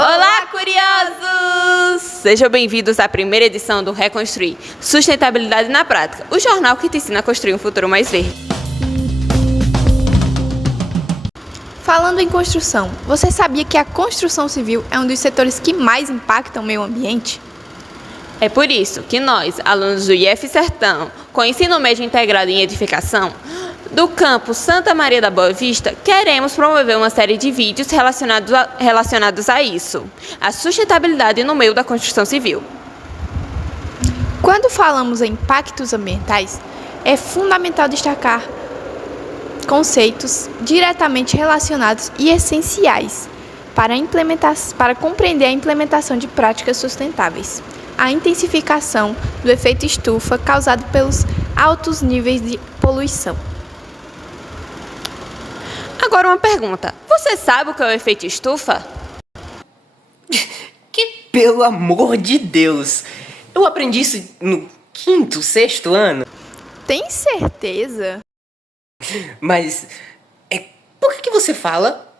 Olá, curiosos! Sejam bem-vindos à primeira edição do Reconstruir Sustentabilidade na Prática, o jornal que te ensina a construir um futuro mais verde. Falando em construção, você sabia que a construção civil é um dos setores que mais impactam o meio ambiente? É por isso que nós, alunos do IF Sertão, com ensino médio integrado em edificação, do campus Santa Maria da Boa Vista, queremos promover uma série de vídeos relacionados a isso, a sustentabilidade no meio da construção civil. Quando falamos em impactos ambientais, é fundamental destacar conceitos diretamente relacionados e essenciais para compreender a implementação de práticas sustentáveis. A intensificação do efeito estufa causado pelos altos níveis de poluição. Agora uma pergunta, você sabe o que é o efeito estufa? Pelo amor de Deus! Eu aprendi isso no 5º, 6º ano. Tem certeza? Mas, por que você fala?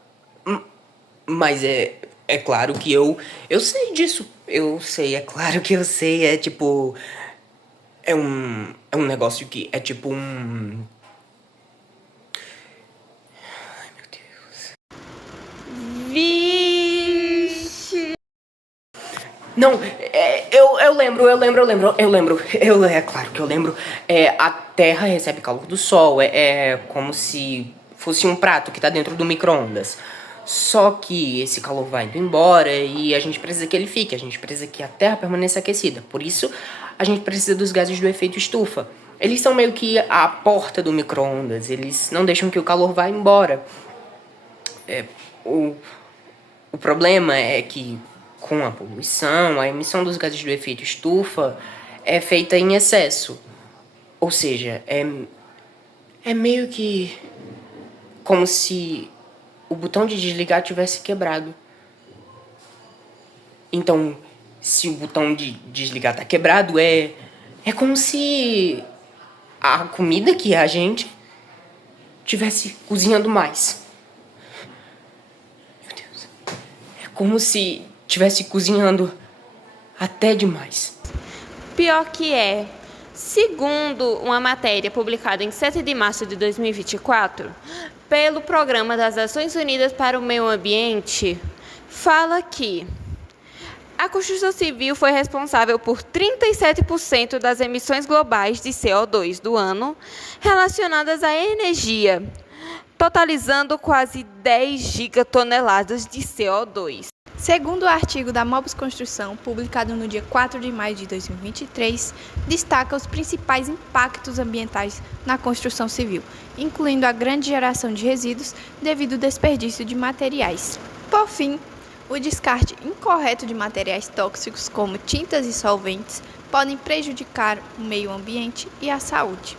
Mas é claro que eu sei disso. Eu sei, é claro que eu sei. É tipo... É um negócio que é tipo um... Ai, meu Deus. Vixe! Não, eu lembro. É claro que eu lembro. A Terra recebe calor do Sol. É como se fosse um prato que tá dentro do micro-ondas. Só que esse calor vai indo embora e a gente precisa que ele fique. A gente precisa que a Terra permaneça aquecida. Por isso, a gente precisa dos gases do efeito estufa. Eles são meio que a porta do micro-ondas. Eles não deixam que o calor vá embora. O problema é que com a poluição, a emissão dos gases do efeito estufa é feita em excesso. Ou seja, é meio que como se o botão de desligar tivesse quebrado. Então, se o botão de desligar tá quebrado, é como se a comida que é a gente tivesse cozinhando mais. Meu Deus. É como se tivesse cozinhando até demais. Pior que é. Segundo uma matéria publicada em 7 de março de 2024, pelo Programa das Nações Unidas para o Meio Ambiente, fala que a construção civil foi responsável por 37% das emissões globais de CO2 do ano relacionadas à energia, totalizando quase 10 gigatoneladas de CO2. Segundo o artigo da Mobus Construção, publicado no dia 4 de maio de 2023, destaca os principais impactos ambientais na construção civil, incluindo a grande geração de resíduos devido ao desperdício de materiais. Por fim, o descarte incorreto de materiais tóxicos, como tintas e solventes, podem prejudicar o meio ambiente e a saúde.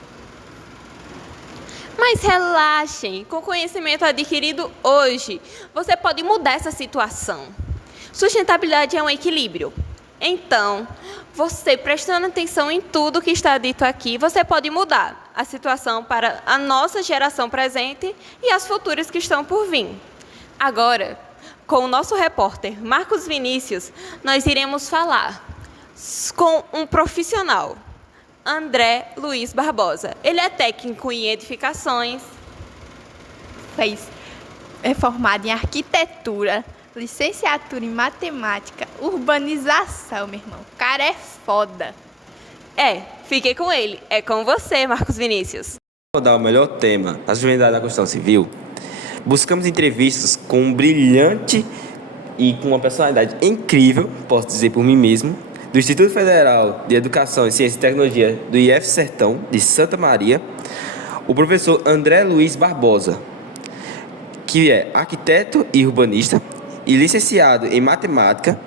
Mas relaxem, com o conhecimento adquirido hoje, você pode mudar essa situação. Sustentabilidade é um equilíbrio. Então, você prestando atenção em tudo que está dito aqui, você pode mudar a situação para a nossa geração presente e as futuras que estão por vir. Agora, com o nosso repórter Marcos Vinícius, nós iremos falar com um profissional, André Luiz Barbosa. Ele é técnico em edificações. É formado em arquitetura, licenciatura em matemática, urbanização, meu irmão. O cara é foda. Fiquei com ele. É com você, Marcos Vinícius. Para dar o melhor tema da sustentabilidade da construção civil, buscamos entrevistas com um brilhante e com uma personalidade incrível, posso dizer por mim mesmo, do Instituto Federal de Educação em Ciência e Tecnologia do IF Sertão, de Santa Maria, o professor André Luiz Barbosa, que é arquiteto e urbanista e licenciado em matemática,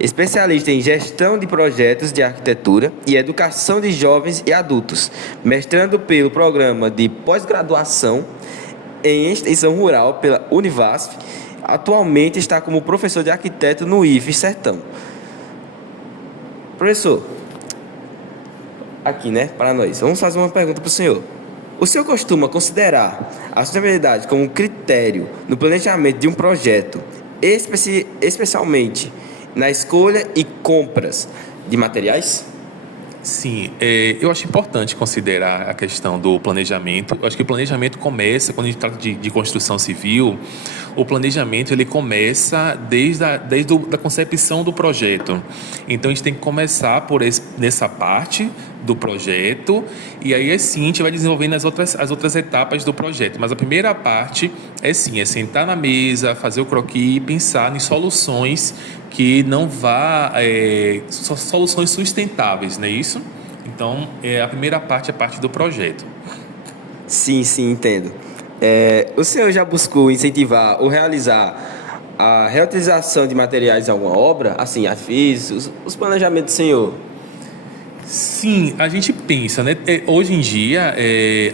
especialista em gestão de projetos de arquitetura e educação de jovens e adultos, mestrando pelo programa de pós-graduação em extensão rural pela Univasf. Atualmente está como professor de arquiteto no IF Sertão. Professor, aqui, para nós, vamos fazer uma pergunta para o senhor. O senhor costuma considerar a sustentabilidade como um critério no planejamento de um projeto especialmente na escolha e compras de materiais? Sim, eu acho importante considerar a questão do planejamento. Eu acho que o planejamento começa, quando a gente trata de construção civil, o planejamento ele começa desde a concepção do projeto. Então, a gente tem que começar nessa parte do projeto e aí, assim, a gente vai desenvolvendo as outras etapas do projeto. Mas a primeira parte é sentar na mesa, fazer o croquis e pensar em soluções que não soluções sustentáveis, não é isso? Então, a primeira parte é a parte do projeto. Sim, entendo. O senhor já buscou incentivar ou realizar a reutilização de materiais em alguma obra? Assim, os planejamentos do senhor? Sim, a gente pensa, né? Hoje em dia,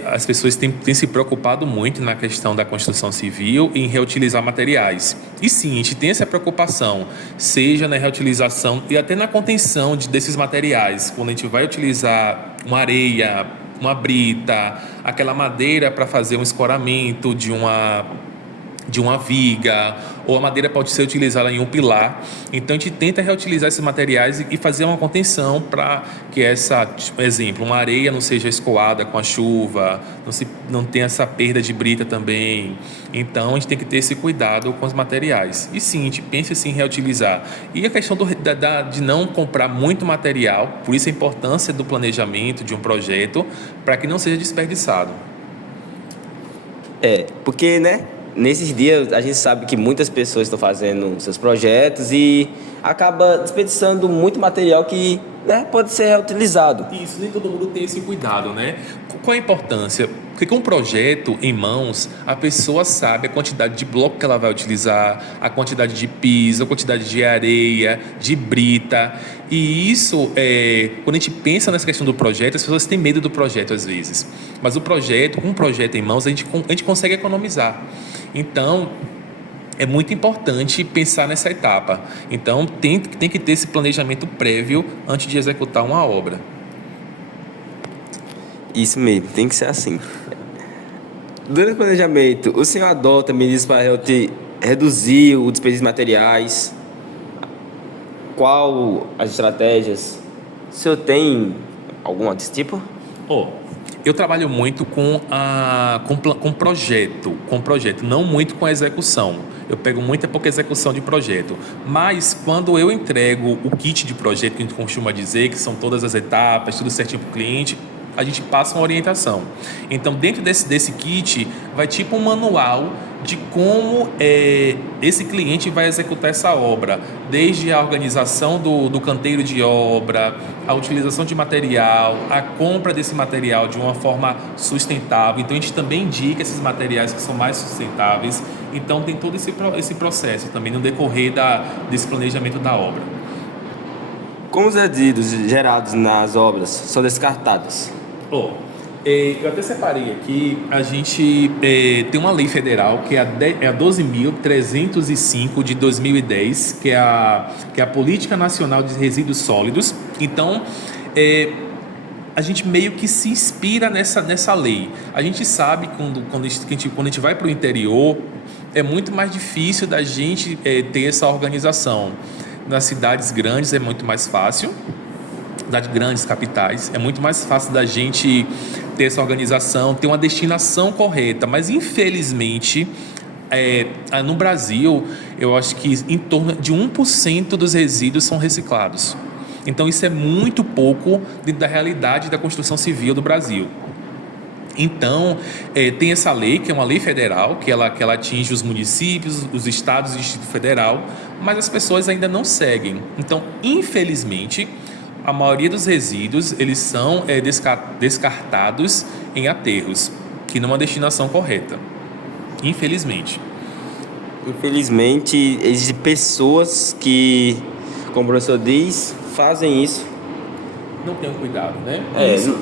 as pessoas têm se preocupado muito na questão da construção civil em reutilizar materiais. E sim, a gente tem essa preocupação, seja na reutilização e até na contenção desses materiais. Quando a gente vai utilizar uma areia, uma brita, aquela madeira para fazer um escoramento de uma viga, ou a madeira pode ser utilizada em um pilar. Então, a gente tenta reutilizar esses materiais e fazer uma contenção para que exemplo, uma areia não seja escoada com a chuva, não tenha essa perda de brita também. Então, a gente tem que ter esse cuidado com os materiais. E sim, a gente pensa em reutilizar. E a questão de não comprar muito material, por isso a importância do planejamento de um projeto, para que não seja desperdiçado. Porque, né? Nesses dias, a gente sabe que muitas pessoas estão fazendo seus projetos e acaba desperdiçando muito material que, né, pode ser reutilizado. Isso, nem todo mundo tem esse cuidado, né? Qual a importância? Porque com um projeto em mãos, a pessoa sabe a quantidade de bloco que ela vai utilizar, a quantidade de piso, a quantidade de areia, de brita. E isso, quando a gente pensa nessa questão do projeto, as pessoas têm medo do projeto às vezes. Mas com um projeto em mãos, a gente consegue economizar. Então, é muito importante pensar nessa etapa. Então, tem que ter esse planejamento prévio antes de executar uma obra. Isso mesmo, tem que ser assim. Durante o planejamento, o senhor adota medidas para reduzir o desperdício de materiais? Qual as estratégias? O senhor tem alguma desse tipo? Eu trabalho muito com projeto, não muito com a execução. Eu pego muita pouca execução de projeto. Mas quando eu entrego o kit de projeto, que a gente costuma dizer, que são todas as etapas, tudo certinho para o cliente, a gente passa uma orientação. Então, dentro desse kit, vai tipo um manual de como esse cliente vai executar essa obra, desde a organização do canteiro de obra, a utilização de material, a compra desse material de uma forma sustentável. Então, a gente também indica esses materiais que são mais sustentáveis. Então, tem todo esse processo também no decorrer desse planejamento da obra. Como os resíduos gerados nas obras são descartados? Eu até separei aqui, a gente tem uma lei federal que é a 12.305 de 2010, que é a Política Nacional de Resíduos Sólidos. Então, a gente meio que se inspira nessa lei. A gente sabe quando a gente vai para o interior, é muito mais difícil da gente ter essa organização. Nas cidades grandes é muito mais fácil, cidades grandes, capitais, é muito mais fácil da gente ter essa organização, ter uma destinação correta, mas infelizmente no Brasil eu acho que em torno de 1% dos resíduos são reciclados. Então isso é muito pouco dentro da realidade da construção civil do Brasil. Então, tem essa lei, que é uma lei federal, que ela atinge os municípios, os estados e o Distrito Federal, mas as pessoas ainda não seguem. Então, infelizmente, a maioria dos resíduos eles são descartados em aterros, que não é uma destinação correta. Infelizmente. Infelizmente, existem pessoas que, como o professor diz, fazem isso. Não tem um cuidado, né?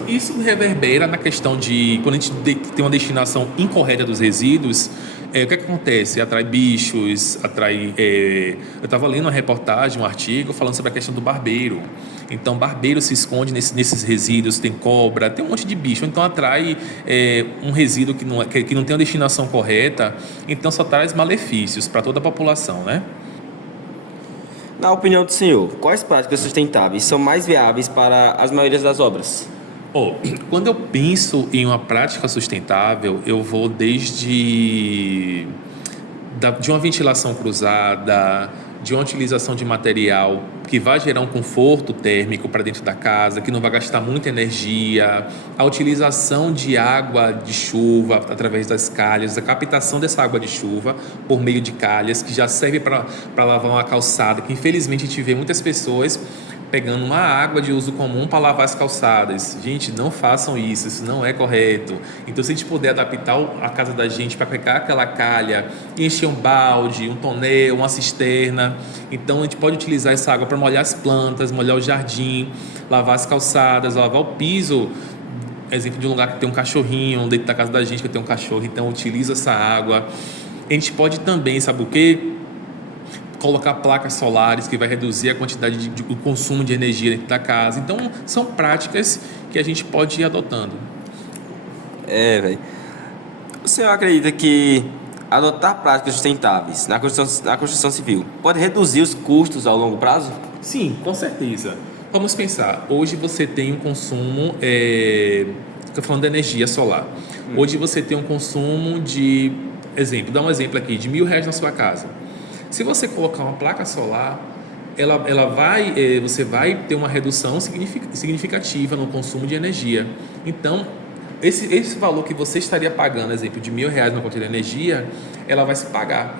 Isso reverbera na questão de quando a gente tem uma destinação incorreta dos resíduos, o que acontece? Atrai bichos, eu estava lendo uma reportagem, um artigo falando sobre a questão do barbeiro. Então, barbeiro se esconde nesses resíduos, tem cobra, tem um monte de bicho. Então, atrai um resíduo que não tem uma destinação correta, então só traz malefícios para toda a população, né? Na opinião do senhor, quais práticas sustentáveis são mais viáveis para as maiorias das obras? Quando eu penso em uma prática sustentável, eu vou desde de uma ventilação cruzada, de uma utilização de material que vai gerar um conforto térmico para dentro da casa, que não vai gastar muita energia, a utilização de água de chuva através das calhas, a captação dessa água de chuva por meio de calhas, que já serve para lavar uma calçada, que infelizmente a gente vê muitas pessoas pegando uma água de uso comum para lavar as calçadas. Gente, não façam isso, isso não é correto. Então, se a gente puder adaptar a casa da gente para pegar aquela calha e encher um balde, um tonel, uma cisterna, então a gente pode utilizar essa água para molhar as plantas, molhar o jardim, lavar as calçadas, lavar o piso. Exemplo de um lugar que tem um cachorrinho, dentro da casa da gente que tem um cachorro, então utiliza essa água. A gente pode também, sabe o quê? Colocar placas solares que vai reduzir a quantidade o consumo de energia dentro da casa. Então, são práticas que a gente pode ir adotando. Velho. O senhor acredita que adotar práticas sustentáveis na construção civil pode reduzir os custos ao longo prazo? Sim, com certeza. Vamos pensar, hoje você tem um consumo, estou falando de energia solar. Hoje você tem um consumo de, dá um exemplo aqui, de R$1.000 na sua casa. Se você colocar uma placa solar, você vai ter uma redução significativa no consumo de energia. Então, esse valor que você estaria pagando, exemplo, de R$1.000 na conta de energia, ela vai se pagar.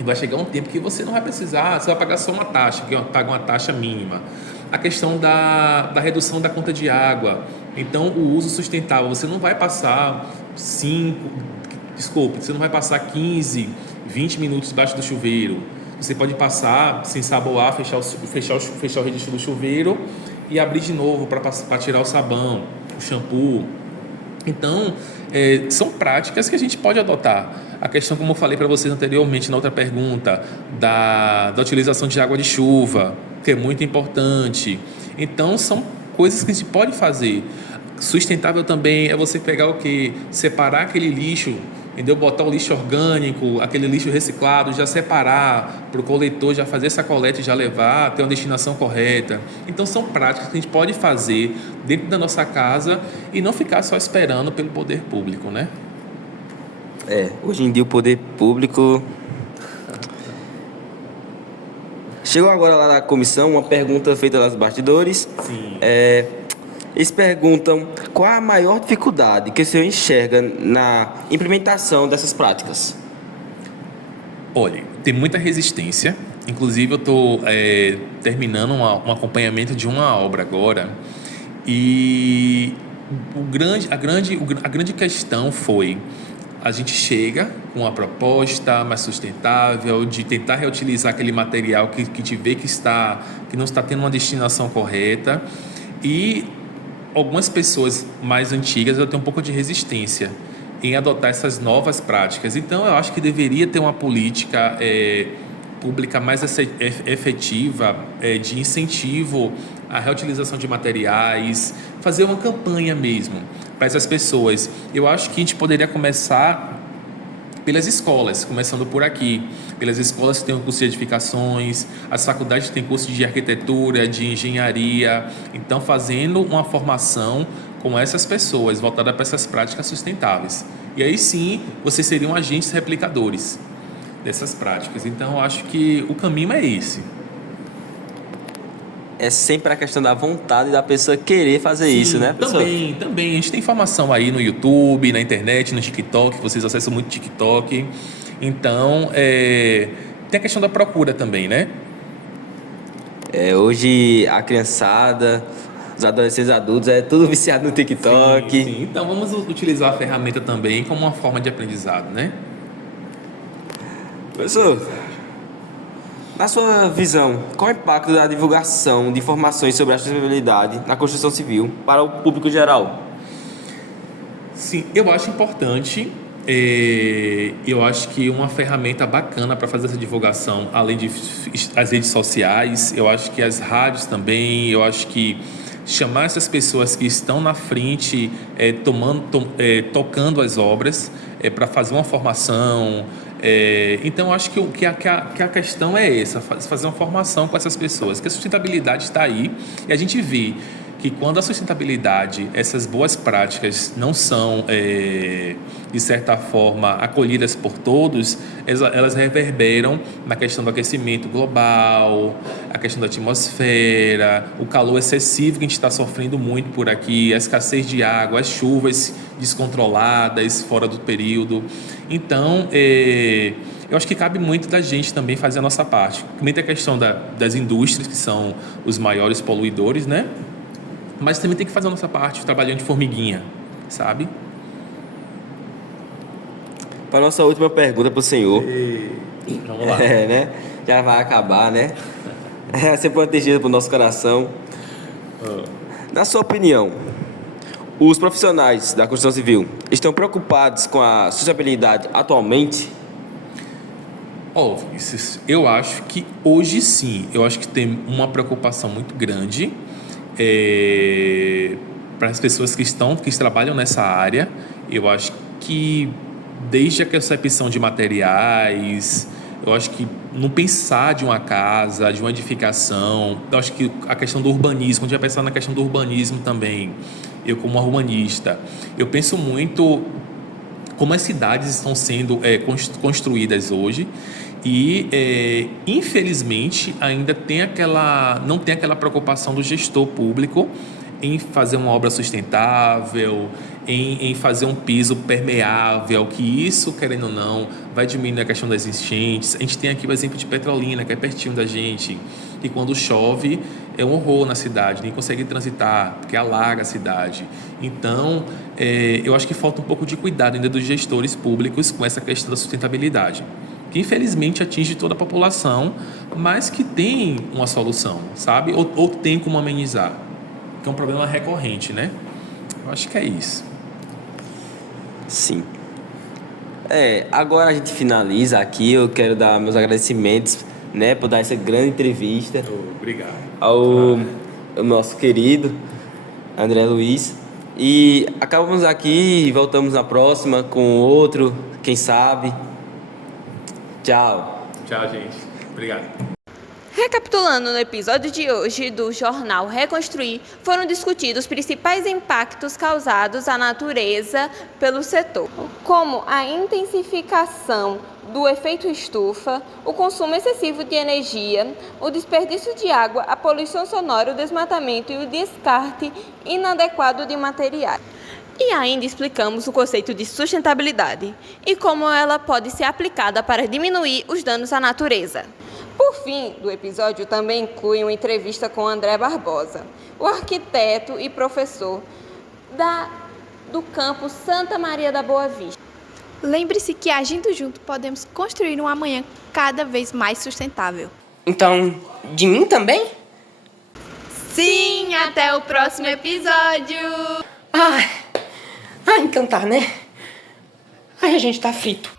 E vai chegar um tempo que você não vai precisar, você vai pagar só uma taxa, que paga uma taxa mínima. A questão da redução da conta de água. Então, o uso sustentável, você não vai passar 15, 20 minutos debaixo do chuveiro. Você pode passar, sem saboar, fechar o registro do chuveiro e abrir de novo para tirar o sabão, o shampoo. Então, são práticas que a gente pode adotar. A questão, como eu falei para vocês anteriormente na outra pergunta, da utilização de água de chuva, que é muito importante. Então, são coisas que a gente pode fazer. Sustentável também é você pegar o quê? Separar aquele lixo, entendeu? Botar o lixo orgânico, aquele lixo reciclado, já separar para o coletor, já fazer essa coleta e já levar, ter uma destinação correta. Então, são práticas que a gente pode fazer dentro da nossa casa e não ficar só esperando pelo poder público, né? Hoje em dia o poder público... Chegou agora lá na comissão uma pergunta feita nos bastidores. Sim. Eles perguntam qual a maior dificuldade que o senhor enxerga na implementação dessas práticas. Olha, tem muita resistência. Inclusive, eu estou terminando um acompanhamento de uma obra agora. E a grande questão foi: a gente chega com uma proposta mais sustentável, de tentar reutilizar aquele material que te vê que não está tendo uma destinação correta. E algumas pessoas mais antigas têm um pouco de resistência em adotar essas novas práticas. Então, eu acho que deveria ter uma política pública mais efetiva de incentivo à reutilização de materiais, fazer uma campanha mesmo para essas pessoas. Eu acho que a gente poderia começar pelas escolas, começando por aqui. Pelas escolas que têm curso de edificações, as faculdades têm curso de arquitetura, de engenharia. Então, fazendo uma formação com essas pessoas, voltada para essas práticas sustentáveis. E aí sim, vocês seriam agentes replicadores dessas práticas. Então, eu acho que o caminho é esse. É sempre a questão da vontade da pessoa querer fazer isso, né, pessoal? Também. A gente tem informação aí no YouTube, na internet, no TikTok. Vocês acessam muito TikTok. Então, tem a questão da procura também, né? Hoje a criançada, os adolescentes adultos, tudo viciado no TikTok. Sim. Então, vamos utilizar a ferramenta também como uma forma de aprendizado, né? Professor, na sua visão, qual é o impacto da divulgação de informações sobre a sustentabilidade na construção civil para o público geral? Sim, eu acho importante. Eu acho que uma ferramenta bacana para fazer essa divulgação, além de as redes sociais, eu acho que as rádios também, eu acho que chamar essas pessoas que estão na frente, tocando as obras, para fazer uma formação, Então, eu acho que a questão é essa, fazer uma formação com essas pessoas, que a sustentabilidade está aí e a gente vê que quando a sustentabilidade, essas boas práticas não são, de certa forma, acolhidas por todos, elas reverberam na questão do aquecimento global, a questão da atmosfera, o calor excessivo que a gente está sofrendo muito por aqui, a escassez de água, as chuvas descontroladas, fora do período. Então, eu acho que cabe muito da gente também fazer a nossa parte. Também tem a questão das indústrias, que são os maiores poluidores, né? Mas também tem que fazer a nossa parte, trabalhando de formiguinha, sabe? Para a nossa última pergunta para o senhor. Vamos lá. Né? Já vai acabar, né? Sempre uma tristeza para o nosso coração. Na sua opinião, os profissionais da construção civil estão preocupados com a sustentabilidade atualmente? Eu acho que hoje sim. Eu acho que tem uma preocupação muito grande para as pessoas que trabalham nessa área. Eu acho que desde a concepção de materiais, eu acho que no pensar de uma casa, de uma edificação, eu acho que a questão do urbanismo, a gente vai pensar na questão do urbanismo também. Eu, como urbanista, eu penso muito como as cidades estão sendo construídas hoje e, infelizmente, ainda não tem aquela preocupação do gestor público em fazer uma obra sustentável, em fazer um piso permeável, que isso, querendo ou não, vai diminuir a questão das enchentes. A gente tem aqui o exemplo de Petrolina, que é pertinho da gente, e quando chove é um horror na cidade, nem consegue transitar, porque alaga a cidade. Então, eu acho que falta um pouco de cuidado ainda dos gestores públicos com essa questão da sustentabilidade, que infelizmente atinge toda a população, mas que tem uma solução, sabe? Ou tem como amenizar, que é um problema recorrente, né? Eu acho que é isso. Sim. Agora a gente finaliza aqui. Eu quero dar meus agradecimentos, né, por dar essa grande entrevista. Obrigado. Ao nosso querido André Luiz. E acabamos aqui e voltamos na próxima com outro, quem sabe. Tchau. Tchau, gente. Obrigado. Recapitulando, no episódio de hoje do jornal Reconstruir, foram discutidos os principais impactos causados à natureza pelo setor, como a intensificação do efeito estufa, o consumo excessivo de energia, o desperdício de água, a poluição sonora, o desmatamento e o descarte inadequado de materiais. E ainda explicamos o conceito de sustentabilidade e como ela pode ser aplicada para diminuir os danos à natureza. Por fim, do episódio também inclui uma entrevista com André Barbosa, o arquiteto e professor do campus Santa Maria da Boa Vista. Lembre-se que agindo junto podemos construir um amanhã cada vez mais sustentável. Então, de mim também? Sim, até o próximo episódio! Então tá, né? Ai, a gente tá frito.